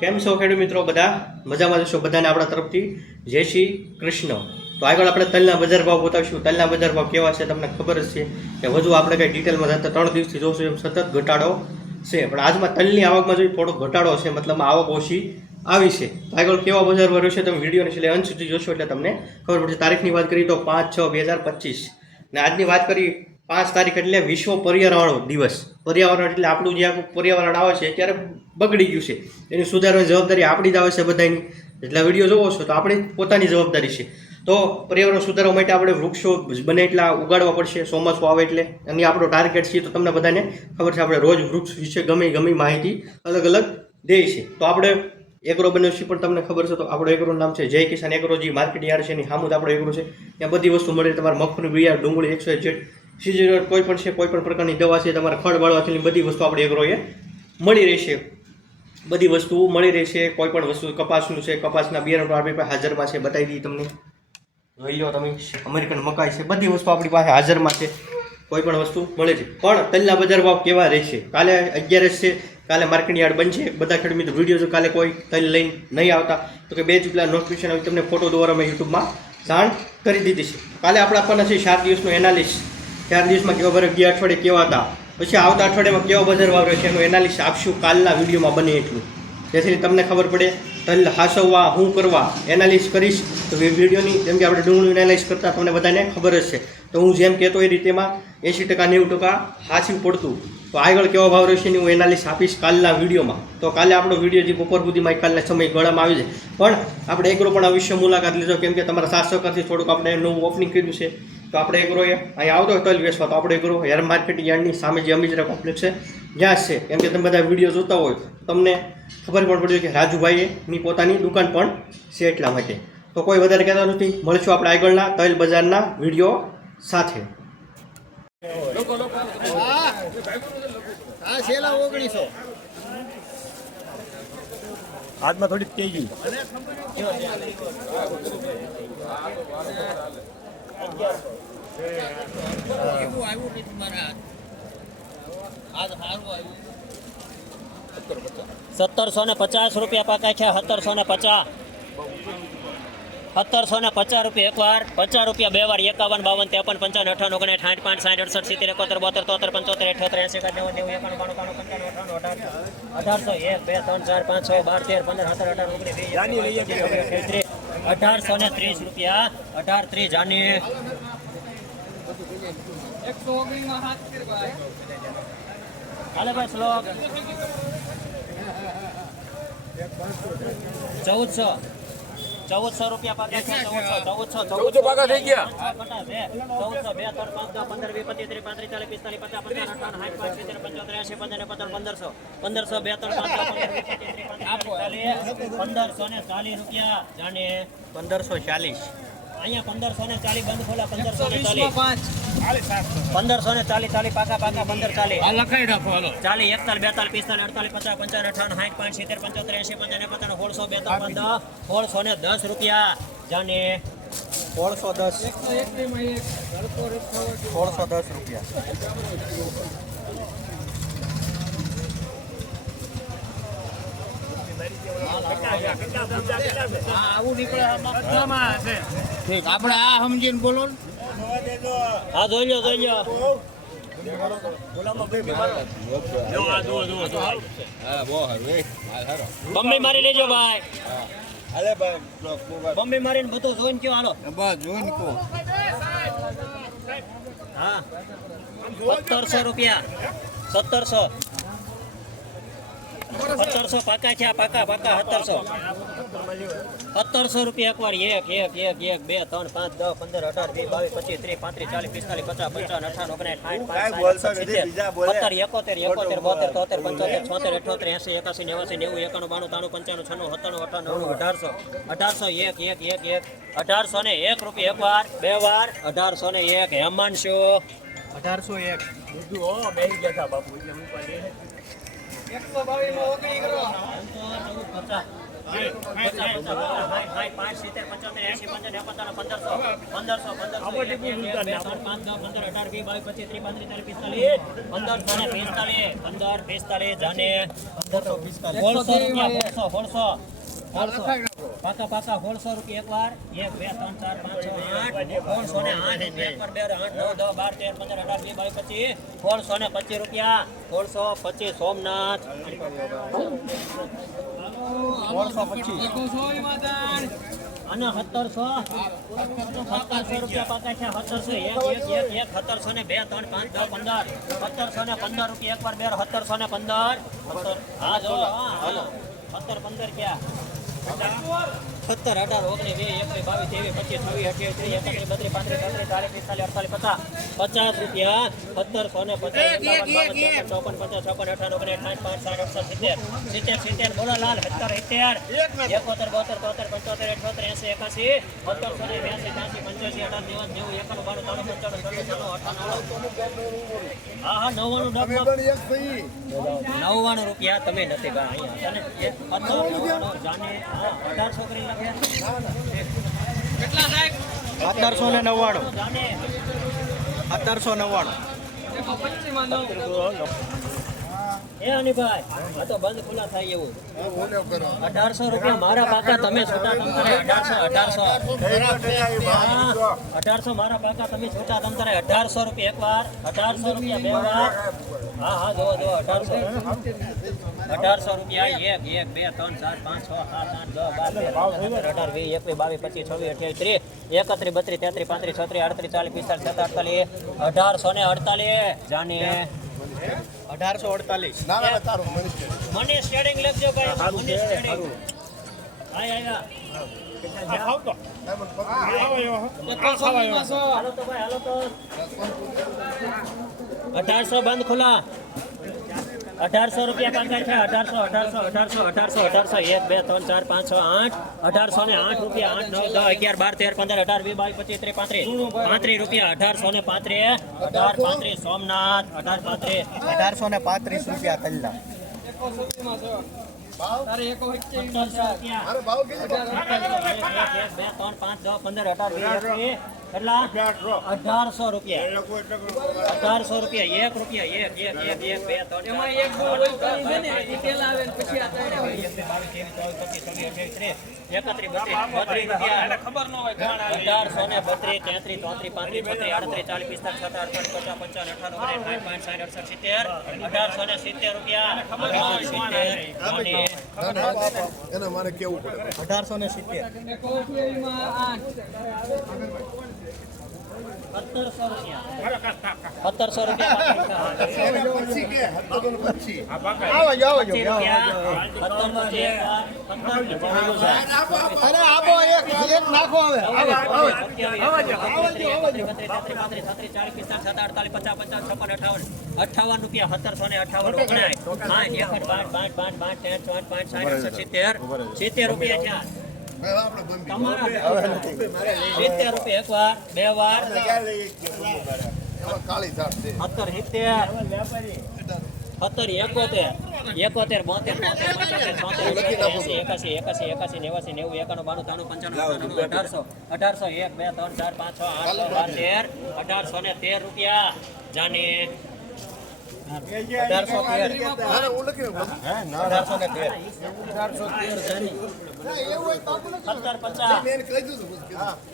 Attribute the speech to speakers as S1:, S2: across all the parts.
S1: કેમ છો ખેડૂત મિત્રો બધા? મજામાં જશો બધાને આપણા તરફથી. જય શ્રી કૃષ્ણ. તો આગળ આપણે તલના બજાર ભાવ બતાવીશું. તલના બજાર ભાવ કેવા છે તમને ખબર જ છે કે વધુ આપણે કંઈ ડિટેલમાં જતા ત્રણ દિવસથી જોશું એમ સતત ઘટાડો છે. પણ આજમાં તલની આવકમાં જોઈએ થોડો ઘટાડો છે, મતલબ આવક ઓછી આવી છે. આગળ કેવા બજાર ભર્યો છે તમે વિડીયોને છેલ્લે અંત સુધી જોશો એટલે તમને ખબર પડશે. તારીખની વાત કરીએ તો પાંચ છ બે હજાર પચીસ. ને આજની વાત કરી પાંચ તારીખ એટલે વિશ્વ પર્યાવરણ દિવસ. પર્યાવરણ એટલે આપણું જે આખું પર્યાવરણ આવે છે અત્યારે બગડી ગયું છે. એની સુધારવાની જવાબદારી આપણી જ આવે છે બધાની. એટલા વીડિયો જોવો છો તો આપણી પોતાની જવાબદારી છે. તો પર્યાવરણ સુધારવા માટે આપણે વૃક્ષો બને એટલા ઉગાડવા પડશે, ચોમાસું આવે એટલે. અને આપણો ટાર્ગેટ છે તો તમને બધાને ખબર છે. આપણે રોજ વૃક્ષ વિશે ગમે ગમે માહિતી અલગ અલગ દે છે. તો આપણે એગ્રો બન્યો પણ તમને ખબર છે. તો આપણો એગ્રોનું નામ છે જય કિસાન એગ્રો જે માર્કેટ યાર્ડ છે એની સામુદ આપણો એગ્રો છે. ત્યાં બધી વસ્તુ મળે. તમારે મગફળી બિયાર ડુંગળી, એકસો જેટ સિઝનલ કોઈ પણ છે, કોઈ પણ પ્રકારની દવા છે, તમારે ખડ વાળવાથી બધી વસ્તુ આપણે એગ્રોએ મળી રહેશે. બધી વસ્તુઓ મળી રહેશે, કોઈ પણ વસ્તુ કપાસનું છે, કપાસના બિયારણ પણ આપણી પાસે હાજરમાં છે, બતાવી દઈએ તમને. જોઈ લો તમે, અમેરિકન મકાઈ છે, બધી વસ્તુ આપણી પાસે હાજરમાં છે, કોઈ પણ વસ્તુ મળે છે. પણ તલના બજાર ભાવ કેવા રહેશે? કાલે અગિયારસ છે, કાલે માર્કેટ યાર્ડ બનશે, બધા ખેડૂત મિત્રો વીડિયો જો કાલે કોઈ તલ લઈને નહીં આવતા, તો કે બે પેલા નોટિફિકેશન આવી, તમને ફોટો દ્વારા મેં યુટ્યુબમાં જાણ કરી દીધી છે. કાલે આપણે આપવાના છે સાત દિવસનું એનાલિસ ચાર દિવસમાં કેવા ભરે, ગયા અઠવાડિયે કેવા હતા? પછી આવતા અઠવાડિયામાં કેવો બજાર રહ્યો છે એનું એનાલિસ આપશું કાલના વિડીયોમાં બને એટલું. જેથી તમને ખબર પડે, તલ હાસવવા, હું કરવા એનાલિસ કરીશ. તો વિડીયોની જેમ કે આપણે ડુંગળીનું એનાલિસ કરતા તમને બધાને ખબર જ છે તો હું જેમ કહેતો એ રીતેમાં એંસી ટકા, નેવું ટકા હાચું પડતું. તો આગળ કેવો ભાવ રહેશે એની હું એનાલિસ આપીશ કાલના વિડીયોમાં. તો કાલે આપણો વીડિયો જે બપોર સુધીમાં કાલના સમય ગળામાં આવી જાય. પણ આપણે એગ્રો પણ અવશ્ય મુલાકાત લીધો કેમ કે તમારા શાસકરથી થોડુંક આપણે નવું ઓપનિંગ કર્યું છે. તો આપણે એગ્રોએ અહીંયા આવતો હોય તલ વેચવા તો આપણે એગ્રો યાર માર્કેટ યાર્ડની સામે જે અમીજરા કોમ્પ્લેક્સ છે જ્યાં છે. કેમ કે તમે બધા વીડિયો જોતા હોય તમને ખબર પણ પડી કે રાજુભાઈની પોતાની દુકાન પણ છે એટલા માટે. તો કોઈ વધારે કહેતા નથી. મળશું આપણે આગળના તલ બજારના વીડિયો સાથે.
S2: હા ઓગણીસો.
S3: હાથમાં થોડીક તેજી
S2: એવું
S4: સત્તરસો ને પચાસ રૂપિયા પાકા છે, સત્તરસો ને પચાસ. સત્તરસો ને પચાસ રૂપિયા એક વાર પચાસ રૂપિયા બે વાર, એકાવન, બાવન, ત્રેપન, પંચાવન, અઠાવન ઓગણીસ સાઠ, પાંચ, સાઠ, અડસઠ, સિત્તેર, એકોતેર, બોતેર, તોતેર, પંચોતેર, અઠ્યોતેર એસી એકાદ નેવું નેવું એકાણું બાણું બાણું પંચાણું અઠાણું અઢાર અઢારસો એક, બે, ત્રણ, ચાર, પાંચ, છ, બાર, તેર, પંદર, સત્તર, અઢાર, ઓગણીસ અઢારસો ને ત્રીસ રૂપિયા અઢાર ત્રીસ હાલે ભાઈ શ્લોક. ચૌદસો. ચૌદસો રૂપિયા પાકા ચૌદસો ચૌદસો ચૌદસો. પાકા થઈ ગયા. ચૌદસો બે ત્રણ પાંચ દસ પંદર વીસ પચીસ ત્રીસ પાંત્રીસ ચાલીસ પિસ્તાલીસ પચાસ પચાસ અઠાવન સાઠ પાંચ સિત્તેર પંચોતેર એંશી પંદર પંદર પંદરસો પંદરસો બે ત્રણ પાંચ દસ પંદર વીસ પચીસ ત્રીસ પંદરસો ને ચાલીસ રૂપિયા. જાણે
S1: પંદરસો ચાલીસ
S4: અહીંયા પંદરસો ને ચાલીસ બંધ ખોલા પંદરસો ને ચાલીસ.
S2: પાંચ
S4: પંદરસો ને ચાલીસ ચાલીસ પાકા પાકા પંદર ચાલીસ
S2: લખાઈ
S4: ચાલીસ એકતાલ બેતાલ પિસ્તાલીસ અડતાલીસ પચાસ પંચાવન અઠાવન સાઠ પાંચ સિત્તેર પંચોતેર એંશી પંચાવન પંચાવન સોળસો બે ત્રણ દસ સોળસો ને દસ રૂપિયા. જાને
S1: સોળસો દસ. સોળસો દસ રૂપિયા
S2: હા આવું નીકળે આમાં બધામાં છે આપણે આ સમજીને બોલો.
S4: હા, જોઈ લો જોઈ લો બમ્બી મારી લેજો, ભાઈ. બમ્બી મારીને બધું જોઈને કયો, હાલો.
S2: બસ જોઈને
S4: હા. સત્તરસો રૂપિયા. સત્તરસો. સત્તરસો પાકા છે પાકા પાકા સત્તરસો. સત્તરસો રૂપિયા એકવાર એક એક એક એક બે ત્રણ પાંચ દસ પંદર અઢાર વીસ બાવીસ પચીસ ત્રીસ પાંત્રીસ ચાલીસ પિસ્તાલીસ પચાસ પંચાવન અઠાવન ઓગણીસ સાઠ પાંચ સાઠ સત્તર એકોતેર એકોતેર બોતેર તોતેર પંચોતેર છોતેર અઠોતેર એસી એકાસી નેવાસી નેવું એકાણું બાણું ત્રાણું પંચાણું છન્નું સત્તાણું અઠાણું અઢારસો. અઢારસો એક એક એક એક. અઢારસો ને એક રૂપિયા એક વાર બે વાર. અઢારસો ને એક હેમાંશુ
S1: અઢારસો એક.
S4: બીજું બે, બે, ત્રણ, પાંચ વીસ બાવીસ નો ઓગણી પાંત્રીસ પાકા પાકા સોળસો રૂપિયા એક વાર એક બે ત્રણ ચાર પાંચ આઠ સોળસો ને આઠ બે આઠ નવ દસ બાર તેર પંદર અઢાર વીસ બાવીસ પચીસ સોળસો ને પચીસ રૂપિયા સોળસો પચીસ સોમનાથ અને સત્તરસો સત્તરસો રૂપિયા પાકા છે, સત્તરસો એક એક એક એક સત્તરસો ને બે, ત્રણ, પાંચ દસ પંદર. સત્તરસો ને પંદર રૂપિયા એક વાર બે સત્તરસો ને પંદર. હા, જો, હા સત્તર પંદર ક્યાં? સત્તર અઢાર ઓગણીસ વીસ એકવીસ બાવીસ ત્રેવીસ પચીસ છવ્વીસ અઠ્યાવીસ ત્રીસ એકત્રીસ બત્રીસ પાંત્રીસ છત્રીસ ચાલીસ પિસ્તાલીસ અડતાલીસ પચાસ પચાસ રૂપિયા સત્તરસો ને પચાસ ચોપન પચાસ છપ્પન અઠાર ઓગણીસ સાઠ પાંચ સાઠ અઠસો સિત્તેર સિત્તેર સિત્તેર બોલો લાલ સત્તર સિત્તેર એકોતેર બોતેર તોતેર પંચોતેર અઠોતેર એસી એકાસી સત્તરસો ને બ્યાસી ત્યાસી પંચ્યાસી અઢાર નેવું નેવું એકાણું બાણું ત્રણ પંચાણું છન્નું અઠાણું હા હા નવ્વાણું નવ્વાણું રૂપિયા તમે નથી અહીંયા. અને એક
S1: સત્તરસો ને નવ્વાણું.
S4: અત્તરસો
S1: સત્તરસો નવ્વાણું
S4: એ અનિભાઈ આ તો બંધ ખુલ્લા થાય એવું. અઢારસો રૂપિયા મારા પાકા તમે છૂટા તમ અઢારસો અઢારસો. અઢારસો મારા પાકા તમે છૂટા તંતરે અઢારસો રૂપિયા એક વાર અઢારસો રૂપિયા બે વાર. હા હા જો જો અઢારસો. અઢારસો રૂપિયા એક એક બે ત્રણ ચાર પાંચ છ સાત આઠ દસ બાર તેર અઢાર વીસ એકવીસ બાવીસ પચીસ છવ્વીસ અઠ્યાવીસ ત્રીસ એકત્રીસ બત્રીસ તેત્રીસ પાંત્રીસ છત્રીસ આડત્રીસ ચાલીસ પિસ્તાલીસ અડતાલીસ અઢારસો ને અડતાલીસ. જાને.
S1: અઢારસો અડતાલીસ.
S4: મને સ્ટેડિંગ લખજો ભાઈ મનીષ સ્ટેડિંગ આય આયા હાલો તો ભાઈ હાલો તો. અઢારસો બંધ ખુલ્લા અઢારસો રૂપિયા કાંકર છે અઢારસો અઢારસો અઢારસો અઢારસો અઢારસો એક બે ત્રણ ચાર પાંચ છ આઠ અઢારસો ને આઠ રૂપિયા આઠ નવ દસ અગિયાર બાર તેર પંદર અઢાર વીસ બાવીસ પચીસ ત્રીસ પાંત્રીસ પાંત્રીસ રૂપિયા અઢારસો ને પાંત્રીસ અઢાર પાંત્રીસ સોમનાથ અઢાર પાંત્રીસ
S1: અઢારસો ને પાંત્રીસ રૂપિયા કલ્લા.
S4: અઢાર રૂપિયા કેટલા? અઢારસો રૂપિયા. અઢારસો રૂપિયા એક રૂપિયા એક એક એક એક બે ત્રણ બત્રીસ બત્રીસ રૂપિયા અઢારસો ને બત્રીસ તેત્રીસ ચોત્રીસ પાંત્રીસ છત્રીસ આડત્રીસ ચાલીસ પિસ્તાલીસ સત્તર પચાસ પંચાવન અઠાણું સાઠ સાઠ અડસઠ સિત્તેર અઢારસો ને સિત્તેર રૂપિયા. અને
S5: એને મારે કેવું પડે?
S1: અઢારસો ને સિત્તેર.
S4: સત્તરસો રૂપિયા.
S1: આપો એક એક નાખો હવે.
S4: અઠાવન રૂપિયા સત્તરસો ને અઠાવન ઓગણાય. પાંચ એકડ પાંચ પાંચ પાંચ પાંચ ત્રણ પાંચ પાંચ સાઠ સિત્તેર. સિત્તેર રૂપિયા ચાર સિત્તેર રૂપિયા એક વાર બે વાર. સત્તર સિત્તેર. સત્તર એકોતેર. એકોતેર બોતેર એકાસી એકાસી એકાસી નેવાસી નેવું એકાણું બાણું ત્રાણું પંચાણું અઢારસો. અઢારસો એક બે ત્રણ ચાર પાંચ છ આઠસો બાર તેર. અઢારસો ને તેર રૂપિયા. જાની.
S1: અઢારસો તેર. અઢારસો ને તેર.
S5: અઢારસો તેર. દીધું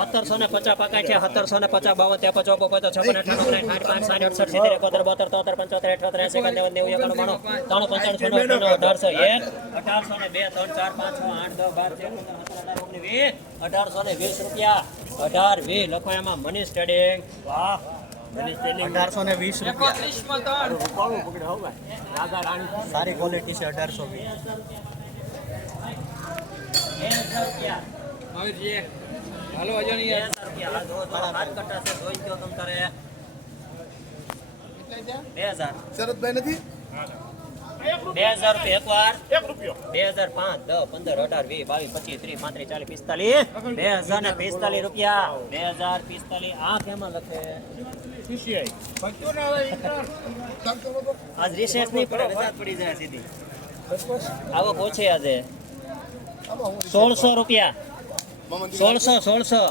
S4: સત્તરસો ને પચાસ. પકાય છે સત્તરસો ને પચાસ બાવન ચોપન પચાસ છપ્પન અઠાણું સાઠ પાંચ સાઠ અડસઠ સિત્તેર એકોતેર બોતેર તોતેર પંચોતેર અઠોતેર એસી એકાવન નેવું એકાણું બાણું. ત્રાણું પંચાણું છન્નું અઢારસો એક અઢારસો ને બે ત્રણ ચાર પાંચ છ આઠ દસ બાર તેર અઢારસો ને વીસ રૂપિયા. અઢાર વીસ લખો એમાં મની સ્ટેડિંગ વાહ.
S1: અઢારસો ને વીસ રૂપિયા. સારી ક્વોલિટી છે અઢારસો વીસ.
S4: બે હજાર.
S5: શરદભાઈ નથી?
S4: બે હજાર રૂપિયા એક વાર. બે હજાર પાંચ દસ પંદર અઢાર વીસ બાવીસ પચીસ ત્રીસ પાંત્રીસ ચાલીસ પિસ્તાલીસ. બે હજાર ને પિસ્તાલીસ રૂપિયા. બે હજાર પિસ્તાલીસ. આ કેમાં લખે. આજ રિસેસ નહીં પડે પડી જાય સીધી. આવક ઓછી આજે. સોળસો રૂપિયા. સોળસો સોળસો?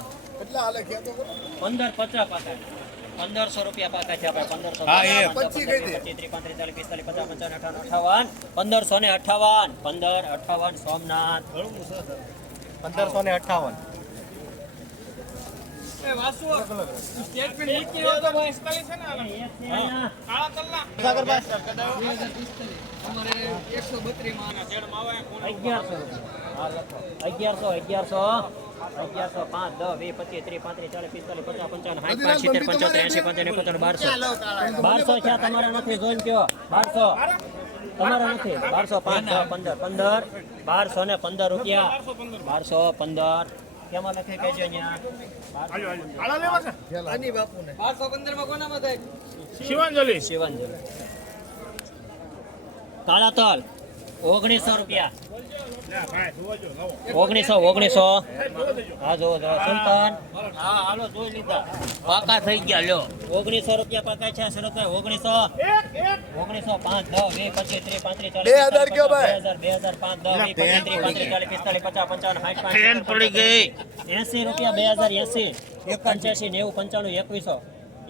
S4: પંદર પચાસ પાકા. પંદરસો રૂપિયા પાકા છે આપણે પંદરસો. અઠાવન ને અઠાવન પંદર અઠાવન સોમનાથ.
S1: પંદરસો ને અઠાવન.
S4: અગિયારસો અગિયારસો અગિયારસો અગિયારસો પાંચ દસ વીસ પચીસ ત્રીસ પાંત્રીસ ચાલીસ પિસ્તાલીસ પચાસ પંચાવન સાઠ પાંચ સિત્તેર પંચોતેર એસી પંચાવન એકોતેર બારસો બારસો છે તમારા નથી જોઈને કયો? બારસો. તમારા નથી. બારસો પાંચ દસ પંદર. પંદર બારસો ને પંદર રૂપિયા. બારસો પંદર. કેમાં લખી કહેજો
S2: શિવાંજલિ.
S4: શિવાંજલિ. કાળા તલ ઓગણીસો રૂપિયા. ઓગણીસો ઓગણીસો. હા જો હા હાલો જોઈ લીધા. પાકા થઈ ગયા લ્યો. ઓગણીસો રૂપિયા પાકા છે શરતભાઈ ઓગણીસો. ઓગણીસો પાંચ દસ વીસ પચીસ ત્રીસ પાંત્રીસ ચાલીસ
S5: બે હજાર કયો ભાઈ?
S4: બે હજાર પાંચ દસ વીસ પચીસ ત્રીસ પાંત્રીસ ચાલીસ પિસ્તાલીસ પચાસ પંચાવન સાઠ પાંચ
S2: પડી ગઈ.
S4: એસી રૂપિયા બે હજાર એસી. પંચ્યાસી નેવું પંચાણું એકવીસો.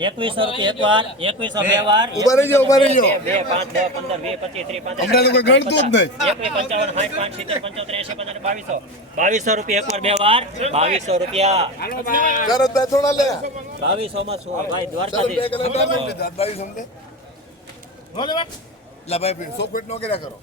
S4: એકવીસો રૂપિયા એક વાર એકવીસો બે વાર
S5: ઊભા રહેજો, ઊભા રહેજો.
S4: બે, પાંચ દસ પંદર વીસ પચીસ ત્રીસ પાંત્રીસ
S5: અમને લોકો ગણતું જ નહીં.
S4: એકવીસ પંચાવન સાઠ પાંચ સિત્તેર પંચોતેર એસી બાવીસો. બાવીસો રૂપિયા એક વાર બે વાર બાવીસો રૂપિયા
S5: થોડા લે.
S4: બાવીસો માં શું? ભાઈ
S5: દ્વારકા બાવીસ લા ભાઈ સો ફીટ નો કર્યા કરો.